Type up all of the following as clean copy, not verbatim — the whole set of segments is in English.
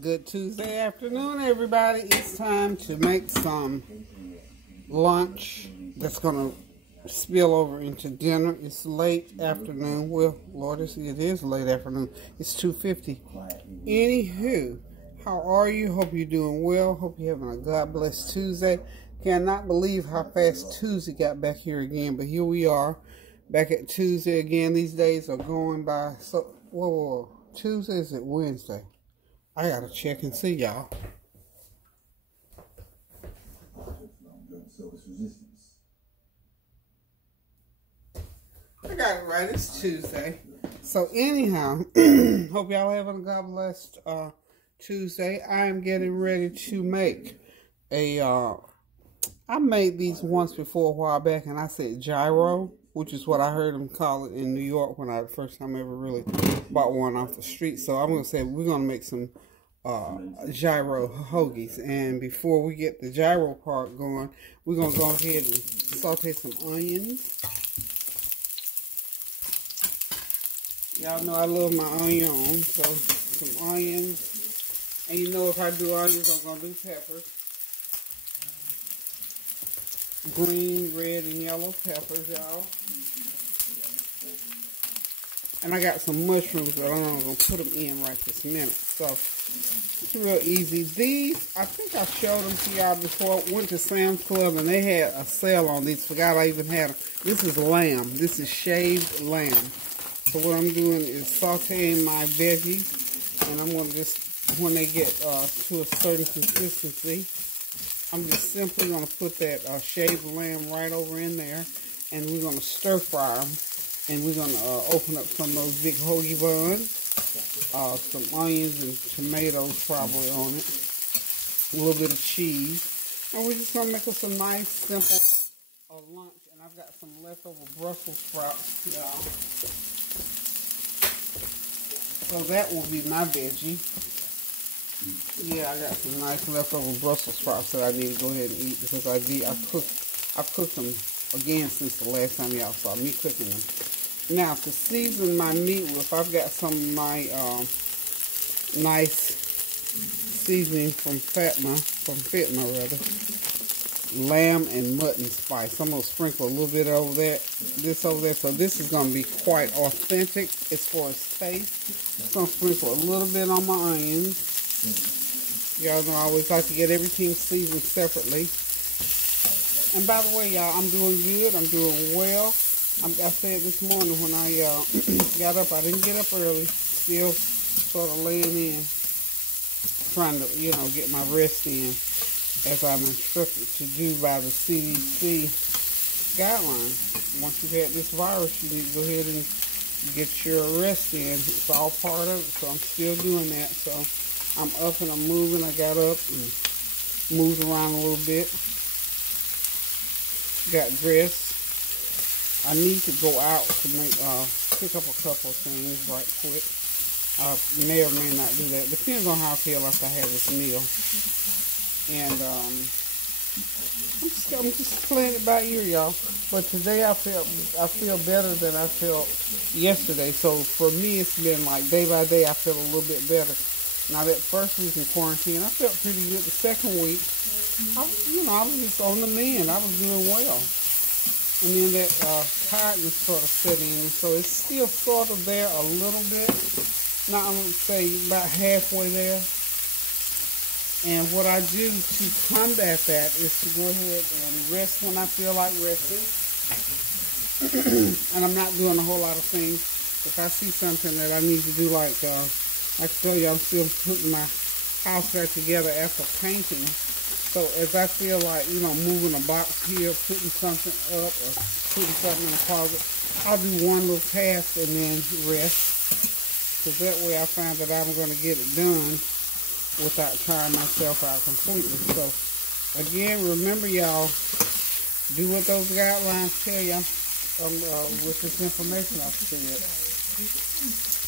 Good Tuesday afternoon, everybody. It's time to make some lunch that's going to spill over into dinner. It's late afternoon. Well, Lord, it is late afternoon. It's 2:50. Anywho, how are you? Hope you're doing well. Hope you're having a God bless Tuesday. Cannot believe how fast Tuesday got back here again, but here we are back at Tuesday again. These days are going by so. Whoa. Tuesday, is it Wednesday? I gotta check and see, y'all. I got it right. It's Tuesday. So anyhow, hope y'all having a God blessed Tuesday. I am getting ready to make a. I made these once before a while back, and I said gyro, which is what I heard them call it in New York when I the first time I ever really bought one off the street. So I'm gonna say we're gonna make some gyro hoagies, and before we get the gyro part going, we're gonna go ahead and saute some onions. Y'all know I love my onions, so some onions, and you know if I do onions, I'm gonna do peppers. Green, red, and yellow peppers, y'all. And I got some mushrooms, but I'm not going to put them in right this minute. So, it's real easy. These, I think I showed them to y'all before. Went to Sam's Club, and they had a sale on these. Forgot I even had them. This is lamb. This is shaved lamb. So, what I'm doing is sauteing my veggies. And I'm going to just, when they get to a certain consistency, I'm just simply going to put that shaved lamb right over in there, and we're going to stir fry them, and we're going to open up some of those big hoagie buns, some onions and tomatoes probably on it, a little bit of cheese, and we're just going to make us a nice, simple lunch. And I've got some leftover Brussels sprouts, y'all. So that will be my veggie. Yeah, I got some nice leftover Brussels sprouts that I need to go ahead and eat because I've cooked them again since the last time y'all saw me cooking them. Now, to season my meat with, I've got some of my nice seasoning from Fitma rather, lamb and mutton spice. I'm gonna sprinkle a little bit over this over there. So this is gonna be quite authentic as far as taste. So I'm gonna sprinkle a little bit on my onions. Y'all know I always like to get everything seasoned separately. And by the way, y'all, I'm doing good. I'm doing well. I said this morning when I got up, I didn't get up early. Still sort of laying in, trying to, get my rest in as I'm instructed to do by the CDC guidelines. Once you've had this virus, you need to go ahead and get your rest in. It's all part of it, so I'm still doing that. So I'm up and I'm moving. I got up and moved around a little bit. Got dressed. I need to go out to pick up a couple of things right quick. I may or may not do that. Depends on how I feel after I have this meal. And I'm just playing it by ear, y'all. But today I feel better than I felt yesterday. So for me, it's been like day by day I feel a little bit better. Now that first week in quarantine, I felt pretty good. The second week, I was just on the mend. I was doing well. And then that tiredness sort of set in. And so it's still sort of there a little bit. Now I'm going to say about halfway there. And what I do to combat that is to go ahead and rest when I feel like resting. And I'm not doing a whole lot of things. If I see something that I need to do, like I tell you, I'm still putting my house back together after painting. So as I feel like, moving a box here, putting something up, or putting something in the closet, I'll do one little task and then rest. Because that way I find that I'm going to get it done without tiring myself out completely. So again, remember y'all, do what those guidelines tell you with this information I've shared.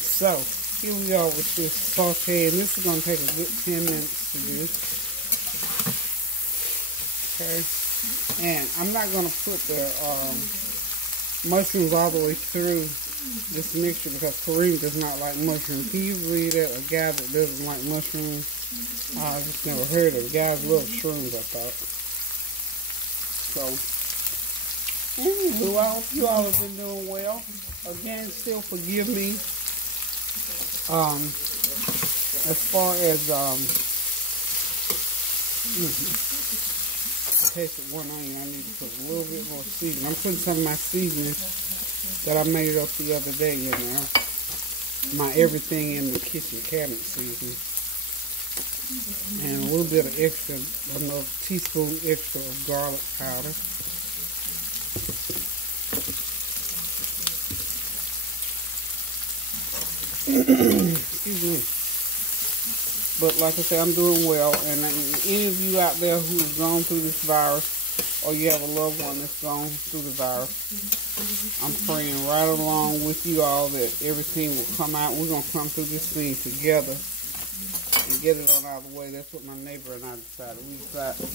So here we are with this saute, and this is going to take a good 10 minutes to do. Okay, and I'm not going to put the mushrooms all the way through this mixture because Kareem does not like mushrooms. Can you believe that a guy that doesn't like mushrooms I just never heard of it. Guys love shrooms, I thought. So, anywho, I hope you all have been doing well. Again, still forgive me. As far as, I tasted one onion. I need to put a little bit more seasoning. I'm putting some of my seasoning that I made up the other day in there. My everything in the kitchen cabinet seasoning. And a little bit of extra, another teaspoon extra of garlic powder. Excuse me. But like I said, I'm doing well. And any of you out there who has gone through this virus, or you have a loved one that's gone through the virus, I'm praying right along with you all that everything will come out. We're going to come through this thing together and get it on out of the way. That's what my neighbor and I decided. We decided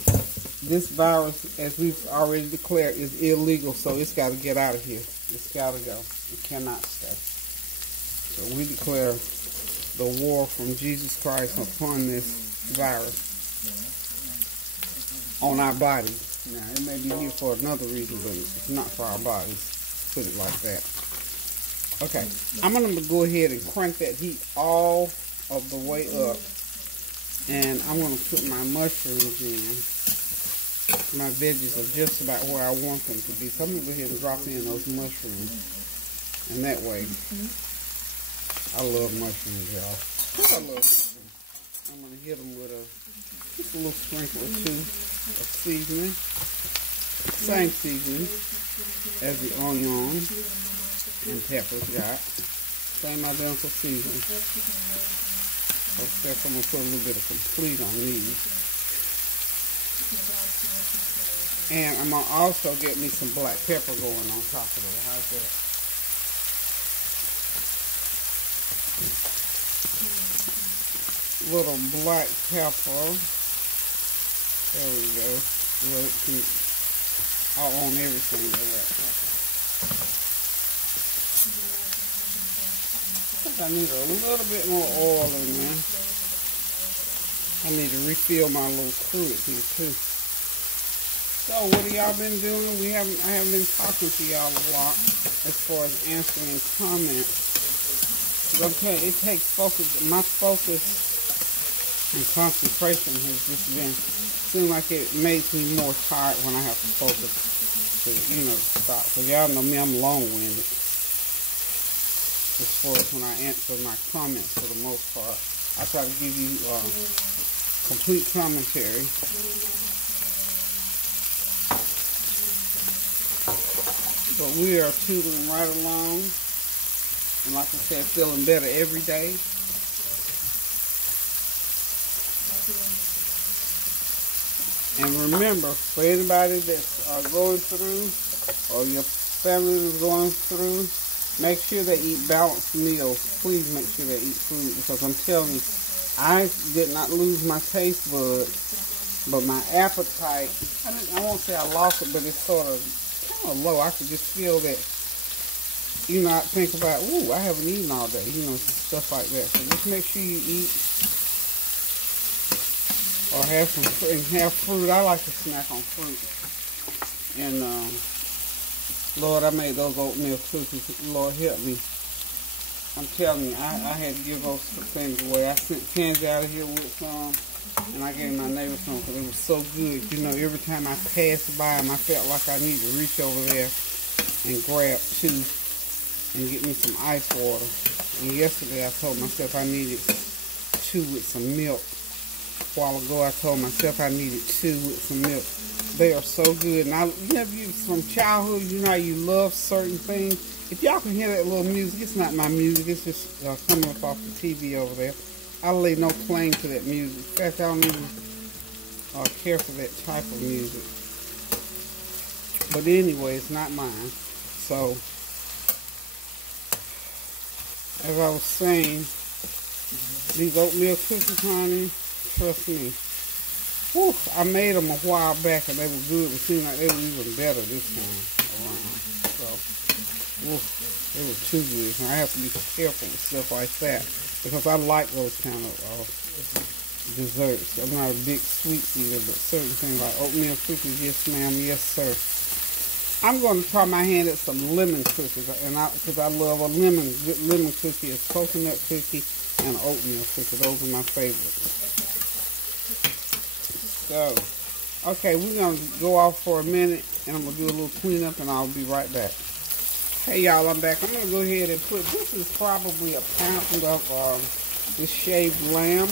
this virus, as we've already declared, is illegal, so it's got to get out of here. It's got to go. It cannot stay. So we declare the war from Jesus Christ upon this virus on our bodies. Now, it may be here for another reason, but it's not for our bodies. Put it like that. Okay, I'm going to go ahead and crank that heat all of the way up. And I'm going to put my mushrooms in. My veggies are just about where I want them to be. So I'm going to go ahead and drop in those mushrooms. And that way, I love mushrooms, y'all. I love mushrooms. I'm going to hit them with just a little sprinkle or two of seasoning. Same seasoning as the onion and peppers got. Same identical seasoning. Except I'm going to put a little bit of complete on these. And I'm going to also get me some black pepper going on top of it. How's that? Little black pepper. There we go. I'll own everything with that pepper. I need a little bit more oil in there. I need to refill my little cruet here too. So what have y'all been doing? I haven't been talking to y'all a lot as far as answering comments. But okay, it takes focus. My focus and concentration has just been, seems like it makes me more tired when I have to focus to, stop. Because y'all know me, I'm long-winded. As far as when I answer my comments for the most part. I try to give you complete commentary. But we are tootling right along. And like I said, feeling better every day. And remember, for anybody that's going through, or your family is going through, make sure they eat balanced meals. Please make sure they eat food, because I'm telling you, I did not lose my taste buds, but my appetite, I won't say I lost it, but it's sort of kind of low. I could just feel that, I think about, ooh, I haven't eaten all day, stuff like that. So just make sure you eat, or have some fruit. I like to snack on fruit. And, Lord, I made those oatmeal cookies. Lord, help me. I'm telling you, I had to give those things away. I sent Tansy out of here with some, and I gave my neighbor some because it was so good. Every time I passed by them, I felt like I needed to reach over there and grab two and get me some ice water. And yesterday I told myself I needed two with some milk. A while ago I told myself I needed two with some milk. They are so good. And from childhood, how you love certain things. If y'all can hear that little music, it's not my music. It's just coming up off the TV over there. I lay no claim to that music. In fact, I don't even care for that type of music. But anyway, it's not mine. So, as I was saying, these oatmeal cookies, honey, trust me. Whew, I made them a while back and they were good. It seemed like they were even better this time around. So, they were too good. And I have to be careful with stuff like that because I like those kind of desserts. I'm not a big sweet eater, but certain things like oatmeal cookies, yes ma'am, yes sir. I'm going to try my hand at some lemon cookies, and because I love a good lemon cookie, a coconut cookie, and an oatmeal cookie. Those are my favorites. So, okay, we're going to go off for a minute, and I'm going to do a little cleanup, and I'll be right back. Hey, y'all, I'm back. I'm going to go ahead and put, this is probably a pound of this shaved lamb,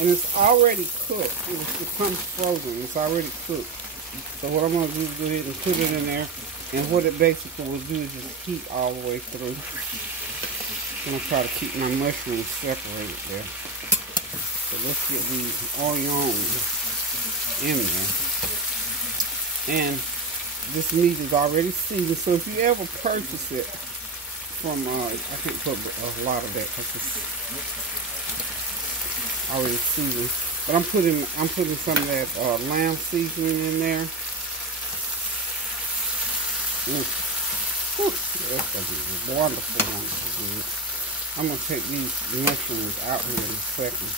and it's already cooked. It comes frozen. It's already cooked. So what I'm going to do is go ahead and put it in there, and what it basically will do is just heat all the way through. I'm going to try to keep my mushrooms separated there. So let's get these onions in there. And this meat is already seasoned, so if you ever purchase it from, I can't put a lot of that because it's already seasoned. But I'm putting some of that lamb seasoning in there. That's gonna be wonderful, wonderful. I'm gonna take these mushrooms out here in a second,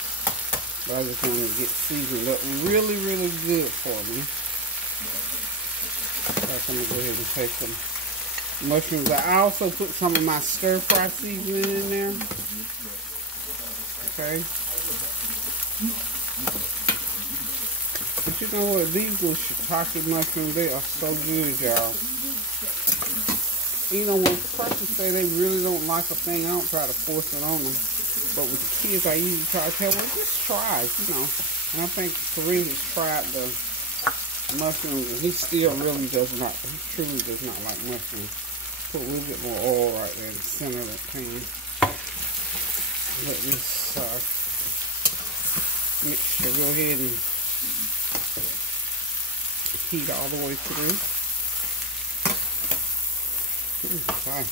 but I just want to get seasoned up really, really good for me. So I'm gonna go ahead and take some mushrooms. I also put some of my stir fry seasoning in there. Okay. But you know what? These little shiitake mushrooms, they are so good, y'all. You know, when persons say they really don't like a thing, I don't try to force it on them. But with the kids, I usually try to tell them, just try it, you know. And I think Kareem has tried the mushrooms, and he still really does not, he truly does not like mushrooms. Put a little bit more oil right there in the center of that pan. Let this mixture go ahead and heat all the way through. Okay.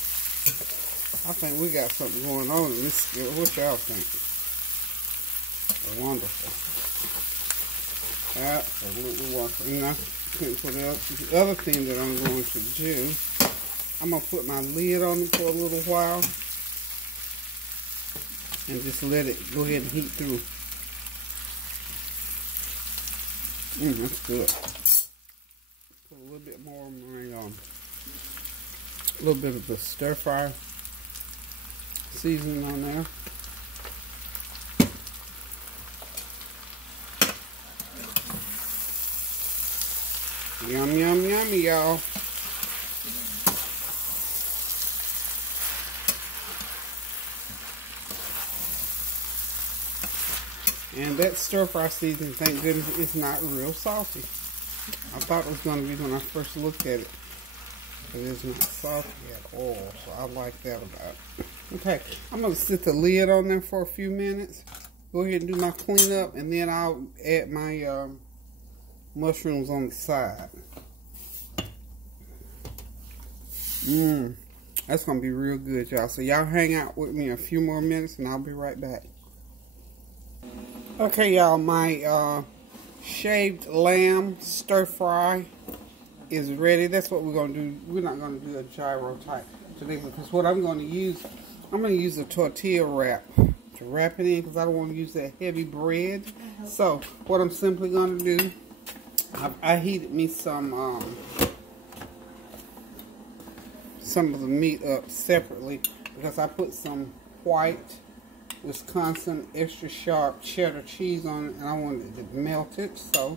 I think we got something going on in this skill. What y'all think? Wonderful. Absolutely wonderful. And I couldn't put it up. The other thing that I'm going to do, I'm going to put my lid on it for a little while and just let it go ahead and heat through. That's good. Put a little bit more meringue on. A little bit of the stir fry seasoning on there. Yum, yum, yummy, y'all. And that stir fry seasoning, thank goodness, is not real salty. I thought it was going to be when I first looked at it. It is not salty at all, so I like that about it. Okay, I'm going to sit the lid on there for a few minutes. Go ahead and do my cleanup, and then I'll add my mushrooms on the side. That's going to be real good, y'all. So y'all hang out with me a few more minutes, and I'll be right back. Okay, y'all, my shaved lamb stir fry is ready. That's what we're going to do. We're not going to do a gyro type today because what I'm going to use a tortilla wrap to wrap it in because I don't want to use that heavy bread. So what I'm simply going to do, I heated me some of the meat up separately because I put some white Wisconsin extra sharp cheddar cheese on it and I wanted it to melt it. So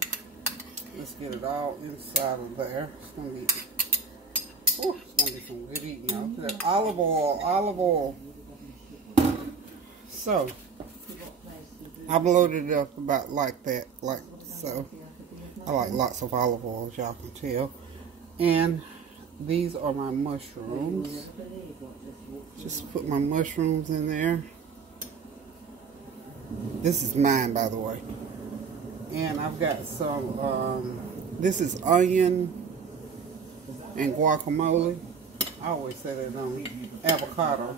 let's get it all inside of there. It's gonna be some good eating, y'all. Look at that olive oil. So I loaded it up about like that, like so. I like lots of olive oil, as y'all can tell. And these are my mushrooms. Just put my mushrooms in there. This is mine, by the way. And I've got some, this is onion and guacamole. I always say that on avocado.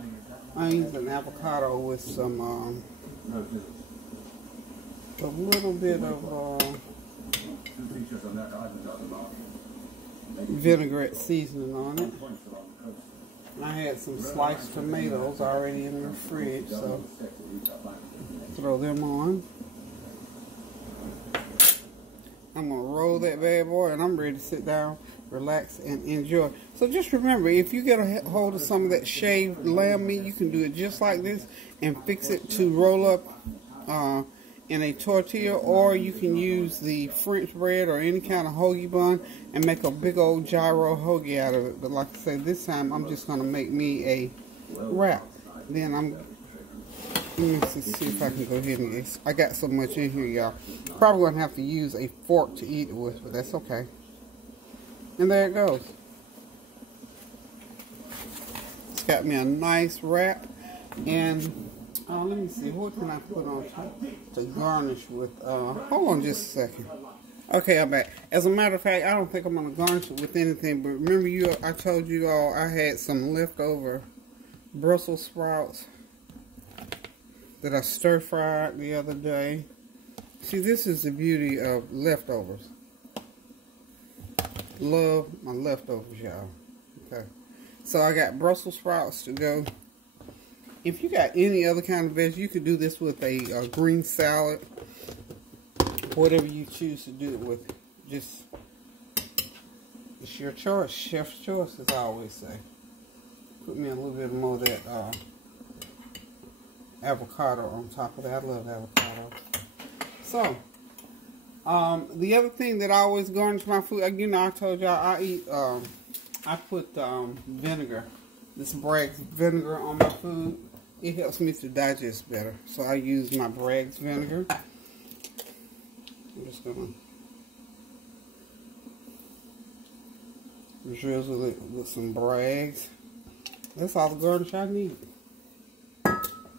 Onions and avocado with some, a little bit of vinaigrette seasoning on it. I had some sliced tomatoes already in the fridge, so throw them on. I'm going to roll that bad boy, and I'm ready to sit down, relax, and enjoy. So just remember, if you get a hold of some of that shaved lamb meat, you can do it just like this and fix it to roll up in a tortilla, or you can use the French bread or any kind of hoagie bun and make a big old gyro hoagie out of it. But like I said, this time I'm just going to make me a wrap. Then let me see if I can go ahead and get, I got so much in here, y'all. Probably going to have to use a fork to eat it with, but that's okay. And there it goes. It's got me a nice wrap. And let me see, what can I put on top to garnish with? Hold on just a second. Okay, I'm back. As a matter of fact, I don't think I'm going to garnish it with anything. But remember, I told you all I had some leftover Brussels sprouts that I stir-fried the other day. See, this is the beauty of leftovers. Love my leftovers, y'all. Okay. So I got Brussels sprouts to go. If you got any other kind of veggie, you could do this with a green salad. Whatever you choose to do it with. Just, it's your choice. Chef's choice, as I always say. Put me a little bit more of that avocado on top of that. I love avocado. So, the other thing that I always garnish my food, you know, I told y'all I eat, I put vinegar, this Bragg's vinegar on my food. It helps me to digest better. So I use my Bragg's vinegar. I'm just going to drizzle it with some Bragg's. That's all the garnish I need.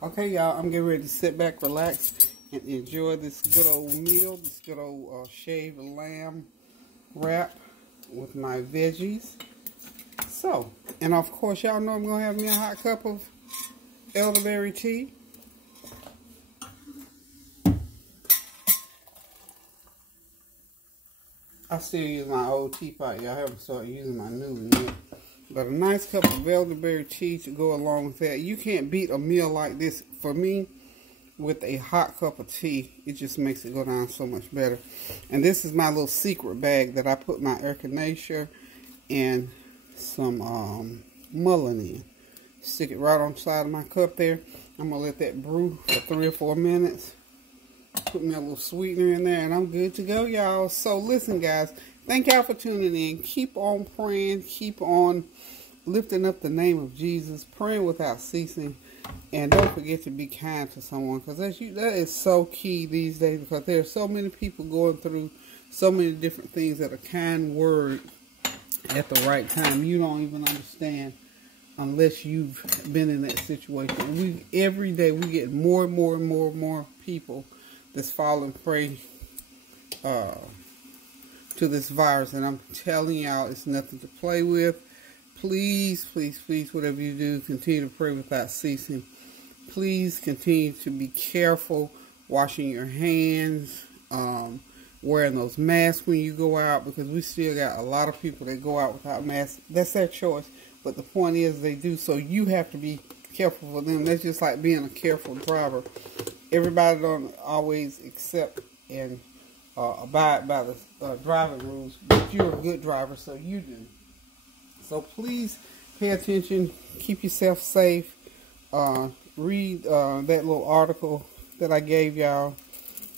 Okay, y'all, I'm getting ready to sit back, relax, and enjoy this good old meal, this good old shaved lamb wrap with my veggies. So, and of course, y'all know I'm going to have me a hot cup of elderberry tea. I still use my old teapot, y'all. I haven't started using my new one yet. But a nice cup of elderberry tea to go along with that. You can't beat a meal like this, for me, with a hot cup of tea. It just makes it go down so much better. And this is my little secret bag that I put my echinacea and some mullein in. Stick it right on the side of my cup there. I'm going to let that brew for 3 or 4 minutes. Put me a little sweetener in there, and I'm good to go, y'all. So listen, guys. Thank y'all for tuning in. Keep on praying. Keep on lifting up the name of Jesus. Praying without ceasing. And don't forget to be kind to someone. Because that is so key these days. Because there are so many people going through so many different things that a kind word at the right time, you don't even understand unless you've been in that situation. Every day we get more and more and more and more people that's falling prey to this virus, and I'm telling y'all, it's nothing to play with. Please, please, please, whatever you do, continue to pray without ceasing. Please continue to be careful, washing your hands, wearing those masks when you go out, because we still got a lot of people that go out without masks. That's their choice, but the point is they do, so you have to be careful for them. That's just like being a careful driver. Everybody don't always accept and abide by the driving rules, but you're a good driver, so you do. So please pay attention, keep yourself safe, read that little article that I gave y'all.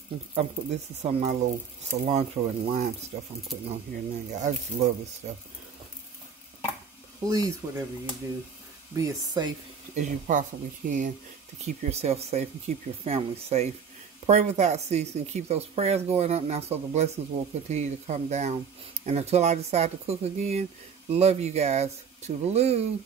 This is some of my little cilantro and lime stuff I'm putting on here now. I just love this stuff. Please, whatever you do, be as safe as you possibly can to keep yourself safe and keep your family safe. Pray without ceasing. Keep those prayers going up now so the blessings will continue to come down. And until I decide to cook again, love you guys. Toodaloo.